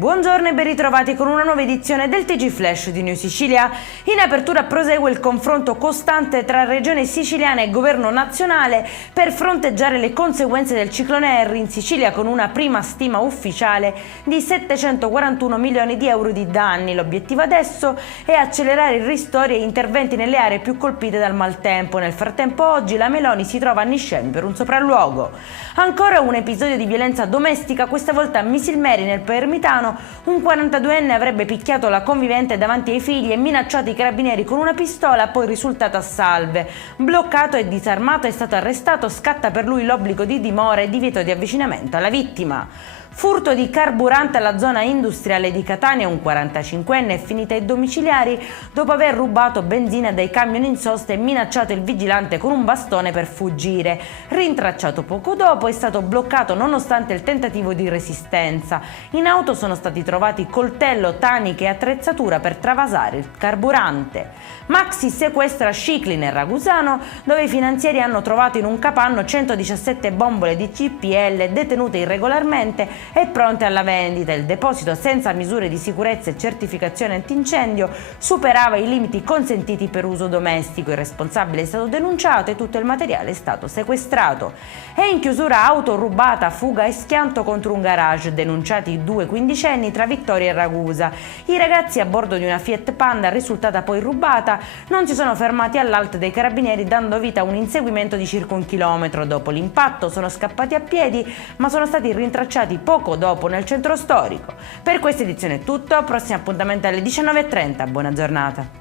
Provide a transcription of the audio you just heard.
Buongiorno e ben ritrovati con una nuova edizione del TG Flash di New Sicilia. In apertura prosegue il confronto costante tra Regione Siciliana e Governo nazionale per fronteggiare le conseguenze del ciclone Harry in Sicilia, con una prima stima ufficiale di 741 milioni di euro di danni. L'obiettivo adesso è accelerare i ristori e interventi nelle aree più colpite dal maltempo. Nel frattempo oggi la Meloni si trova a Niscemi per un sopralluogo. Ancora un episodio di violenza domestica, questa volta a Misilmeri nel Palermitano. Un 42enne avrebbe picchiato la convivente davanti ai figli e minacciato i carabinieri con una pistola, poi risultato a salve. Bloccato e disarmato, è stato arrestato, scatta per lui l'obbligo di dimora e divieto di avvicinamento alla vittima. Furto di carburante alla zona industriale di Catania, un 45enne è finito ai domiciliari dopo aver rubato benzina dai camion in sosta e minacciato il vigilante con un bastone per fuggire. Rintracciato poco dopo, è stato bloccato nonostante il tentativo di resistenza. In auto sono stati trovati coltello, taniche e attrezzatura per travasare il carburante. Maxi sequestra Scicli nel Ragusano, dove i finanzieri hanno trovato in un capanno 117 bombole di GPL detenute irregolarmente e pronte alla vendita. Il deposito, senza misure di sicurezza e certificazione antincendio, superava i limiti consentiti per uso domestico. Il responsabile è stato denunciato e tutto il materiale è stato sequestrato. E in chiusura auto rubata, fuga e schianto contro un garage, denunciati due quindicenni tra Vittoria e Ragusa. I ragazzi a bordo di una Fiat Panda, risultata poi rubata, non si sono fermati all'alto dei carabinieri, dando vita a un inseguimento di circa 1 chilometro. Dopo l'impatto sono scappati a piedi, ma sono stati rintracciati poco dopo nel centro storico. Per questa edizione è tutto, prossimo appuntamento alle 19:30, buona giornata.